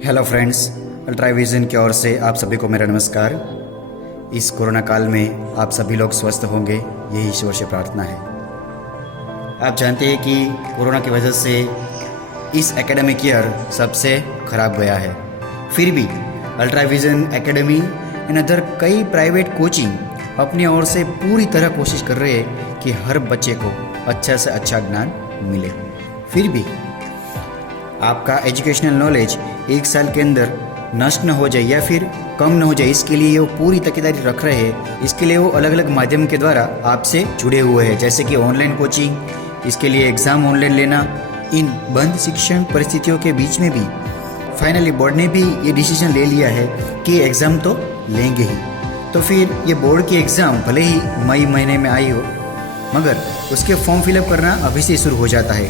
Hello friends, अल्ट्राविजन की ओर से आप सभी को मेरा नमस्कार। इस कोरोना काल में आप सभी लोग स्वस्थ होंगे, यही ईश्वर से प्रार्थना है। आप जानते हैं कि कोरोना की वजह से इस एकेडमिक ईयर सबसे खराब गया है। फिर भी अल्ट्राविजन एकेडमी एंड अदर कई प्राइवेट कोचिंग अपनी ओर से पूरी तरह कोशिश कर रहे हैं कि हर बच्चे को अच्छा से अच्छा ज्ञान मिले। फिर भी आपका एजुकेशनल नॉलेज एक साल के अंदर नष्ट न हो जाए या फिर कम न हो जाए, इसके लिए वो पूरी तकीदारी रख रहे हैं। इसके लिए वो अलग अलग माध्यम के द्वारा आपसे जुड़े हुए हैं, जैसे कि ऑनलाइन कोचिंग, इसके लिए एग्ज़ाम ऑनलाइन लेना। इन बंद शिक्षण परिस्थितियों के बीच में भी फाइनली बोर्ड ने भी ये डिसीजन ले लिया है कि एग्ज़ाम तो लेंगे ही। तो फिर ये बोर्ड की एग्ज़ाम भले ही मई महीने में आई हो, मगर उसके फॉर्म फिलअप करना अभी से शुरू हो जाता है।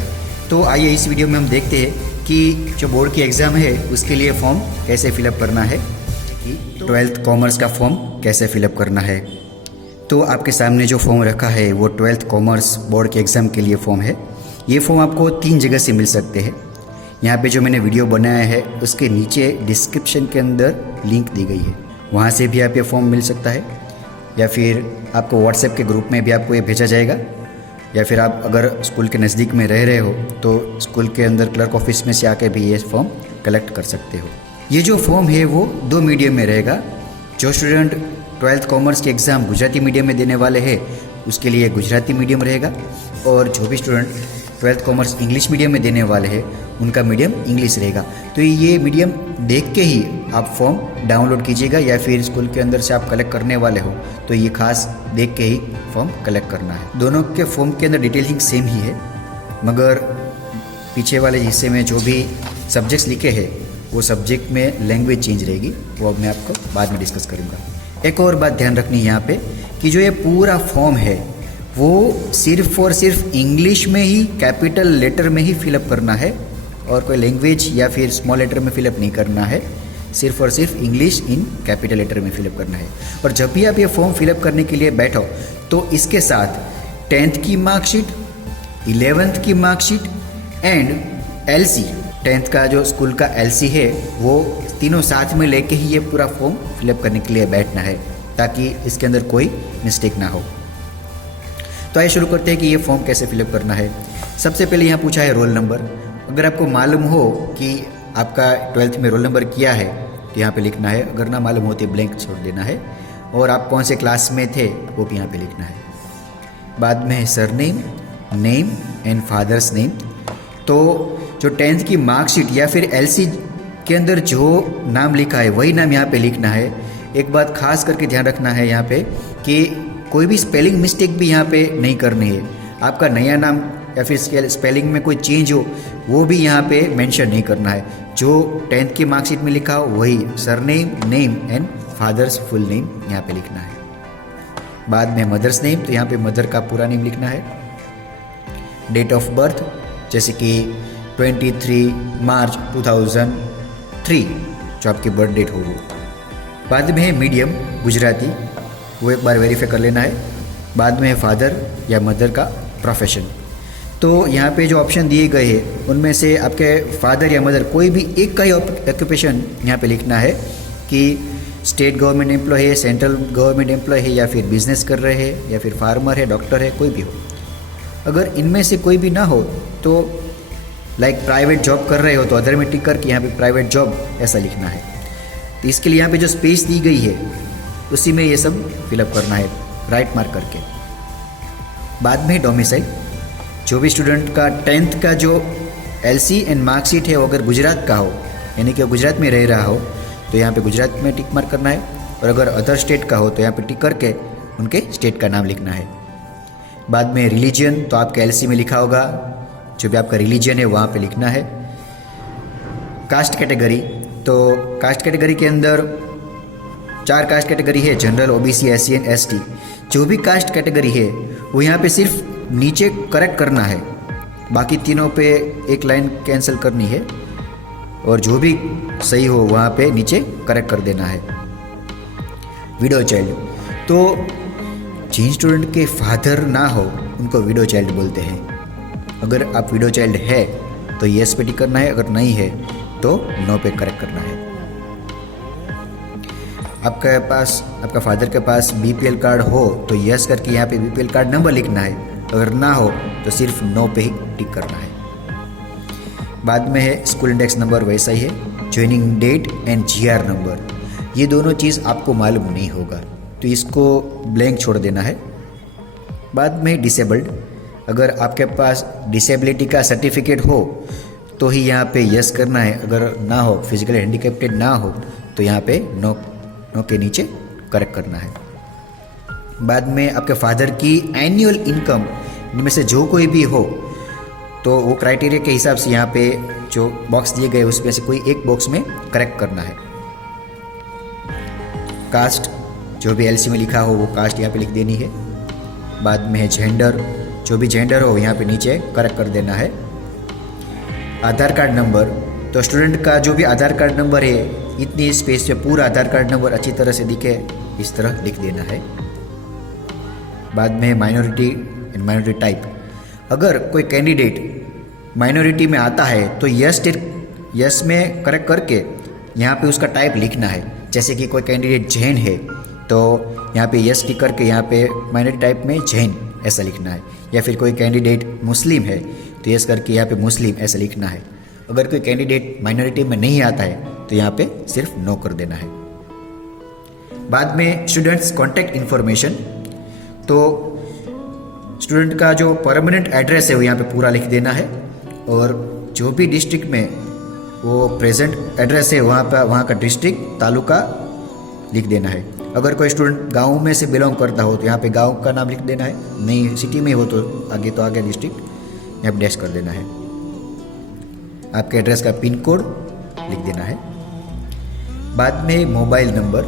तो आइए इस वीडियो में हम देखते हैं कि जो बोर्ड की एग्ज़ाम है उसके लिए फॉर्म कैसे फिलअप करना है, कि 12th कॉमर्स का फॉर्म कैसे फिलअप करना है। तो आपके सामने जो फॉर्म रखा है वो 12th कॉमर्स बोर्ड के एग्ज़ाम के लिए फॉर्म है। ये फॉर्म आपको 3 जगह से मिल सकते हैं। यहाँ पे जो मैंने वीडियो बनाया है उसके नीचे डिस्क्रिप्शन के अंदर लिंक दी गई है, वहाँ से भी आप ये फॉर्म मिल सकता है, या फिर आपको व्हाट्सएप के ग्रुप में भी आपको ये भेजा जाएगा, या फिर आप अगर स्कूल के नज़दीक में रह रहे हो तो स्कूल के अंदर क्लर्क ऑफिस में से आके भी ये फॉर्म कलेक्ट कर सकते हो। ये जो फॉर्म है वो 2 मीडियम में रहेगा। जो स्टूडेंट 12th कॉमर्स के एग्ज़ाम गुजराती मीडियम में देने वाले हैं उसके लिए गुजराती मीडियम रहेगा, और जो भी student 12th commerce English medium में देने वाले हैं उनका मीडियम इंग्लिश रहेगा। तो ये मीडियम देख के ही आप फॉर्म डाउनलोड कीजिएगा, या फिर स्कूल के अंदर से आप कलेक्ट करने वाले हो तो ये खास देख के ही फॉर्म कलेक्ट करना है। दोनों के फॉर्म के अंदर डिटेलिंग सेम ही है, मगर पीछे वाले हिस्से में जो भी सब्जेक्ट्स लिखे हैं वो सब्जेक्ट में लैंग्वेज चेंज रहेगी, वो अब मैं आपको बाद में डिस्कस करूँगा। एक और बात ध्यान रखनी है यहाँ पे कि जो ये पूरा फॉर्म है वो सिर्फ और सिर्फ इंग्लिश में ही कैपिटल लेटर में ही फिलअप करना है, और कोई लैंग्वेज या फिर स्मॉल लेटर में फिलअप नहीं करना है। सिर्फ और सिर्फ इंग्लिश इन कैपिटल लेटर में फिलअप करना है। और जब भी आप ये फॉर्म फिलअप करने के लिए बैठो तो इसके साथ 10th की मार्कशीट, 11th की मार्कशीट एंड LC, 10th का जो स्कूल का LC है वो तीनों साथ में लेके ही ये पूरा फॉर्म फिलअप करने के लिए बैठना है, ताकि इसके अंदर कोई मिस्टेक ना हो। तो आइए शुरू करते हैं कि ये फॉर्म कैसे फिलअप करना है। सबसे पहले यहाँ पूछा है रोल नंबर। अगर आपको मालूम हो कि आपका 12th में रोल नंबर क्या है तो यहाँ पे लिखना है, अगर ना मालूम हो तो ब्लैंक छोड़ देना है, और आप कौन से क्लास में थे वो भी यहाँ पे लिखना है। बाद में है surname, name and father's name. तो जो 10th की मार्कशीट या फिर LC के अंदर जो नाम लिखा है वही नाम यहाँ पे लिखना है। एक बात खास करके ध्यान रखना है यहाँ पे कि कोई भी स्पेलिंग मिस्टेक भी यहाँ पे नहीं करनी है। आपका नया नाम या फिर स्पेलिंग में कोई चेंज हो वो भी यहाँ पे मेंशन नहीं करना है। जो 10th की मार्कशीट में लिखा हो वही surname, name and father's full name यहाँ पे लिखना है। बाद में मदर्स नेम, तो यहाँ पे मदर का पूरा नेम लिखना है। डेट ऑफ बर्थ, जैसे कि 23 मार्च 2003 जो आपकी बर्थ डेट हो वो। बाद में है मीडियम गुजराती, वो एक बार वेरीफाई कर लेना है। बाद में है फादर या मदर का प्रोफेशन। तो यहाँ पे जो ऑप्शन दिए गए हैं उनमें से आपके फादर या मदर कोई भी एक का ही ऑक्यूपेशन यहाँ पे लिखना है, कि स्टेट गवर्नमेंट एम्प्लॉय है, सेंट्रल गवर्नमेंट एम्प्लॉय है, या फिर बिजनेस कर रहे हैं, या फिर फार्मर है, डॉक्टर है, कोई भी हो। अगर इनमें से कोई भी ना हो तो लाइक प्राइवेट जॉब कर रहे हो तो अदर में टिक करके यहाँ पे प्राइवेट जॉब ऐसा लिखना है। तो इसके लिए यहाँ पे जो स्पेस दी गई है उसी में ये सब फिलअप करना है, राइट मार्क करके। बाद में डोमिसाइल, जो भी स्टूडेंट का 10th का जो LC एंड मार्कशीट है वो अगर गुजरात का हो, यानी कि वो गुजरात में रह रहा हो तो यहाँ पे गुजरात में टिक मार्क करना है, और अगर अदर स्टेट का हो तो यहाँ पे टिक करके उनके स्टेट का नाम लिखना है। बाद में रिलीजन, तो आपके LC में लिखा होगा जो भी आपका रिलीजन है वहाँ पे लिखना है। कास्ट कैटेगरी, तो कास्ट कैटेगरी के अंदर 4 कास्ट कैटेगरी है, general, OBC, SC and ST। जो भी कास्ट कैटेगरी है वो यहाँ पे सिर्फ नीचे करेक्ट करना है, बाकी तीनों पे एक लाइन कैंसिल करनी है, और जो भी सही हो वहाँ पे नीचे करेक्ट कर देना है। विडो चाइल्ड, तो जिन स्टूडेंट के फादर ना हो उनको विडो चाइल्ड बोलते हैं। अगर आप विडो चाइल्ड है तो येस पे टिक करना है, अगर नहीं है तो नो पे करेक्ट करना है। आपका फादर के पास बीपीएल कार्ड हो तो यस करके यहाँ पे बीपीएल कार्ड नंबर लिखना है, अगर ना हो तो सिर्फ नो पे ही टिक करना है। बाद में है स्कूल इंडेक्स नंबर, वैसा ही है joining date and GR number. ये दोनों चीज़ आपको मालूम नहीं होगा तो इसको ब्लैंक छोड़ देना है। बाद में डिसेबल्ड, अगर आपके पास डिसेबिलिटी का सर्टिफिकेट हो तो ही यहाँ पे यस करना है, अगर ना हो, फिजिकली हैंडीकैप्टेड ना हो तो यहाँ पे नो के नीचे करेक्ट करना है। बाद में आपके फादर की एनुअल इनकम इनमें से जो कोई भी हो तो वो क्राइटेरिया के हिसाब से यहाँ पे जो बॉक्स दिए गए उसमें से कोई एक बॉक्स में करेक्ट करना है। कास्ट, जो भी एलसी में लिखा हो वो कास्ट यहाँ पे लिख देनी है। बाद में है जेंडर, जो भी जेंडर हो यहाँ पे नीचे करेक्ट कर देना है। आधार कार्ड नंबर, तो स्टूडेंट का जो भी आधार कार्ड नंबर है इतनी स्पेस पे पूरा आधार कार्ड नंबर अच्छी तरह से दिखे इस तरह लिख देना है। बाद में माइनॉरिटी एंड माइनॉरिटी टाइप, अगर कोई कैंडिडेट माइनॉरिटी में आता है तो यस में करेक्ट करके यहाँ पे उसका टाइप लिखना है। जैसे कि कोई कैंडिडेट जैन है तो यहाँ पे यस टिक करके यहाँ पे माइनॉरिटी टाइप में जैन ऐसा लिखना है, या फिर कोई कैंडिडेट मुस्लिम है तो यस करके यहाँ पे मुस्लिम ऐसा लिखना है। अगर कोई कैंडिडेट माइनॉरिटी में नहीं आता है तो यहाँ पे सिर्फ नो कर देना है। बाद में स्टूडेंट्स कॉन्टैक्ट इन्फॉर्मेशन, तो स्टूडेंट का जो परमानेंट एड्रेस है वो यहाँ पे पूरा लिख देना है, और जो भी डिस्ट्रिक्ट में वो प्रेजेंट एड्रेस है वहाँ का डिस्ट्रिक्ट तालुका लिख देना है। अगर कोई स्टूडेंट गांव में से बिलोंग करता हो तो यहाँ पे गांव का नाम लिख देना है, नहीं सिटी में हो तो आगे डिस्ट्रिक्ट यहाँ पे डैश कर देना है। आपके एड्रेस का पिन कोड लिख देना है। बाद में मोबाइल नंबर,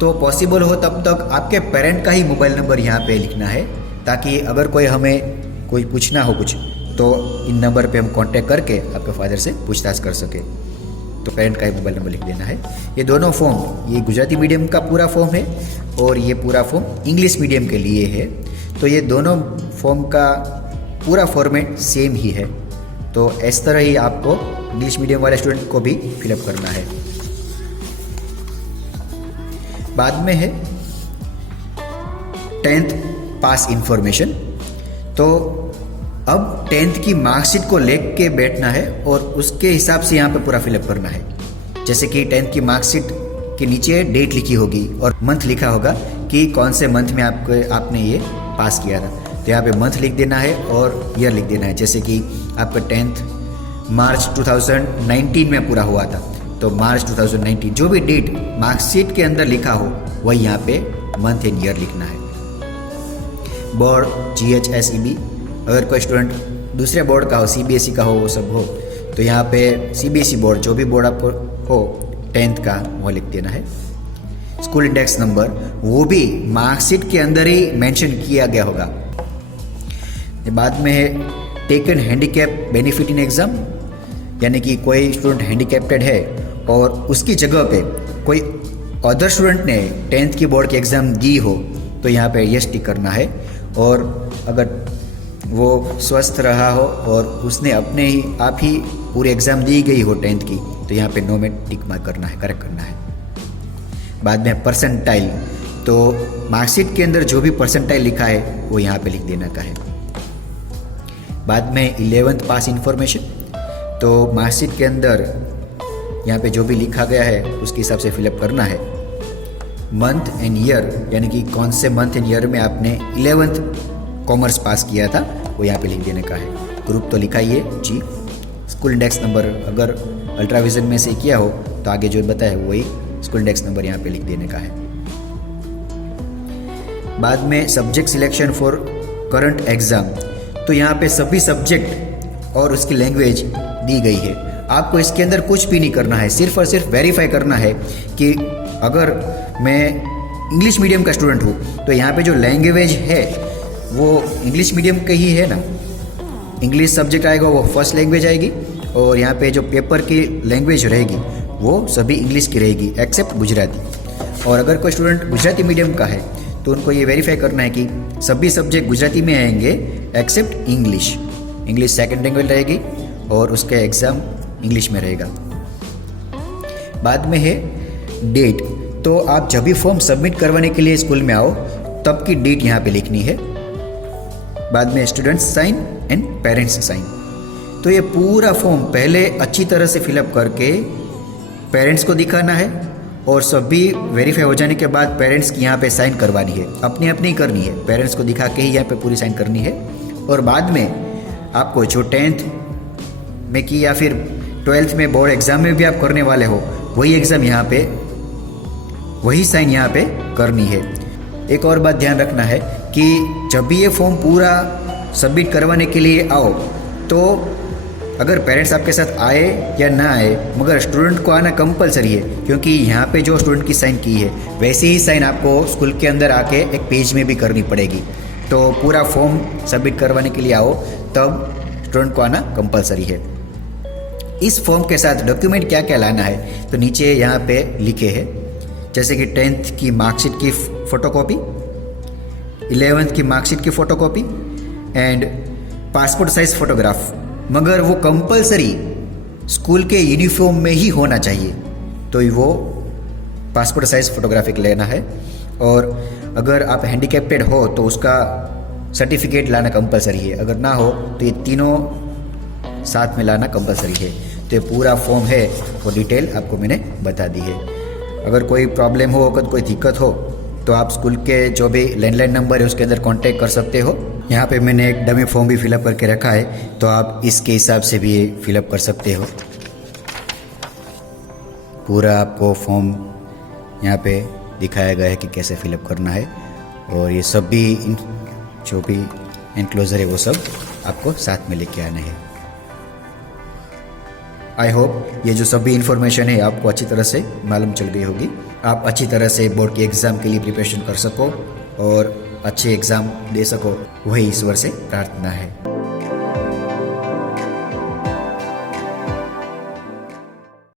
तो पॉसिबल हो तब तक आपके पेरेंट का ही मोबाइल नंबर यहाँ पे लिखना है, ताकि अगर कोई पूछना हो कुछ तो इन नंबर पे हम कांटेक्ट करके आपके फादर से पूछताछ कर सके। तो पेरेंट का ही मोबाइल नंबर लिख देना है। ये दोनों फॉर्म, ये गुजराती मीडियम का पूरा फॉर्म है और ये पूरा फॉर्म इंग्लिश मीडियम के लिए है। तो ये दोनों फॉर्म का पूरा फॉर्मेट सेम ही है, तो इस तरह ही आपको इंग्लिश मीडियम वाले स्टूडेंट को भी फिलअप करना है। बाद में है 10th पास इंफॉर्मेशन, तो अब 10th की मार्कशीट को लेके के बैठना है और उसके हिसाब से यहाँ पे पूरा फिलअप करना है। जैसे कि 10th की मार्कशीट के नीचे डेट लिखी होगी और मंथ लिखा होगा कि कौन से मंथ में आपने ये पास किया था, तो यहाँ पे मंथ लिख देना है और ईयर लिख देना है। जैसे कि आपका 10th मार्च 2019 में पूरा हुआ था तो मार्च 2019, जो भी डेट मार्कशीट के अंदर लिखा हो वही यहाँ पे मंथ एंड ईयर लिखना है। बोर्ड GHSEB, अगर कोई स्टूडेंट दूसरे बोर्ड का हो, CBSE का हो, वो सब हो तो यहाँ पे CBSE बोर्ड, जो भी बोर्ड आपको हो 10th का वो लिख देना है। स्कूल इंडेक्स नंबर, वो भी मार्कशीट के अंदर ही मेंशन किया गया होगा। बाद में है taken handicap benefit in exam, यानी कि कोई स्टूडेंट हैंडीकैप्टेड है और उसकी जगह पे कोई अदर स्टूडेंट ने 10th की बोर्ड की एग्ज़ाम दी हो तो यहाँ पे यस टिक करना है, और अगर वो स्वस्थ रहा हो और उसने आप ही पूरी एग्ज़ाम दी गई हो 10th की तो यहाँ पे नो में टिक मार्क करना है, करेक्ट करना है। बाद में परसेंटाइल, तो मार्कशीट के अंदर जो भी परसेंटाइल लिखा है वो यहाँ पे लिख देना का है। बाद में 11th पास इंफॉर्मेशन, तो मार्कशीट के अंदर यहाँ पे जो भी लिखा गया है उसके हिसाब से फिलअप करना है। मंथ एंड ईयर, यानी कि कौन से मंथ एंड ईयर में आपने 11th कॉमर्स पास किया था वो यहाँ पे लिख देने का है। ग्रुप तो लिखा ही है जी। स्कूल इंडेक्स नंबर अगर अल्ट्राविजन में से किया हो तो आगे जो बताया है वही स्कूल इंडेक्स नंबर यहाँ पे लिख देने का है। बाद में subject selection for current exam, तो यहाँ पे सभी सब्जेक्ट और उसकी लैंग्वेज दी गई है। आपको इसके अंदर कुछ भी नहीं करना है, सिर्फ और सिर्फ वेरीफाई करना है कि अगर मैं इंग्लिश मीडियम का स्टूडेंट हूँ तो यहाँ पे जो लैंग्वेज है वो इंग्लिश मीडियम का ही है ना। इंग्लिश सब्जेक्ट आएगा वो फर्स्ट लैंग्वेज आएगी, और यहाँ पे जो पेपर की लैंग्वेज रहेगी वो सभी इंग्लिश की रहेगी एक्सेप्ट गुजराती। और अगर कोई स्टूडेंट गुजराती मीडियम का है तो उनको ये वेरीफाई करना है कि सभी सब्जेक्ट गुजराती में आएंगे except English. English second language रहेगी और उसका एग्ज़ाम इंग्लिश में रहेगा। बाद में है डेट। तो आप जब भी फॉर्म सबमिट करवाने के लिए स्कूल में आओ तब की डेट यहाँ पे लिखनी है। बाद में students sign and parents sign. तो ये पूरा फॉर्म पहले अच्छी तरह से फिलअप करके पेरेंट्स को दिखाना है और सभी वेरीफाई हो जाने के बाद पेरेंट्स की यहाँ पे साइन करवानी है, अपनी अपनी करनी है, पेरेंट्स को दिखा के ही यहाँ पे पूरी साइन करनी है। और बाद में आपको जो 10th में की या फिर 12th में बोर्ड एग्ज़ाम में भी आप करने वाले हो वही एग्ज़ाम यहाँ पे, वही साइन यहाँ पे करनी है। एक और बात ध्यान रखना है कि जब भी ये फॉर्म पूरा सबमिट करवाने के लिए आओ तो अगर पेरेंट्स आपके साथ आए या ना आए मगर स्टूडेंट को आना कंपलसरी है, क्योंकि यहाँ पे जो स्टूडेंट की साइन की है वैसे ही साइन आपको स्कूल के अंदर आके एक पेज में भी करनी पड़ेगी। तो पूरा फॉर्म सबमिट करवाने के लिए आओ तब स्टूडेंट को आना कंपलसरी है। इस फॉर्म के साथ डॉक्यूमेंट क्या क्या लाना है तो नीचे यहाँ पे लिखे हैं, जैसे कि 10th की मार्कशीट की फ़ोटोकॉपी, 11th की मार्कशीट की photocopy and passport size photograph, मगर वो कंपलसरी स्कूल के यूनिफॉर्म में ही होना चाहिए। तो वो पासपोर्ट साइज़ फ़ोटोग्राफिक लेना है। और अगर आप हैंडीकैप्टेड हो तो उसका सर्टिफिकेट लाना कंपलसरी है, अगर ना हो तो ये तीनों साथ में लाना कंपलसरी है। तो ये पूरा फॉर्म है वो डिटेल आपको मैंने बता दी है। अगर कोई प्रॉब्लम हो, अगर कोई दिक्कत हो तो आप स्कूल के जो भी लैंडलाइन नंबर है उसके अंदर कांटेक्ट कर सकते हो। यहाँ पे मैंने एक डमी फॉर्म भी फिलअप करके रखा है तो आप इसके हिसाब से भी फिलअप कर सकते हो। पूरा आपको फॉर्म यहाँ पे दिखाया गया है कि कैसे फिलअप करना है और ये सब भी जो भी एनक्लोजर है वो सब आपको साथ में लेके आना है। आई होप ये जो सभी इन्फॉर्मेशन है आपको अच्छी तरह से मालूम चल गई होगी। आप अच्छी तरह से बोर्ड के एग्ज़ाम के लिए प्रिपरेशन कर सको और अच्छे एग्ज़ाम दे सको, वही ईश्वर से प्रार्थना है।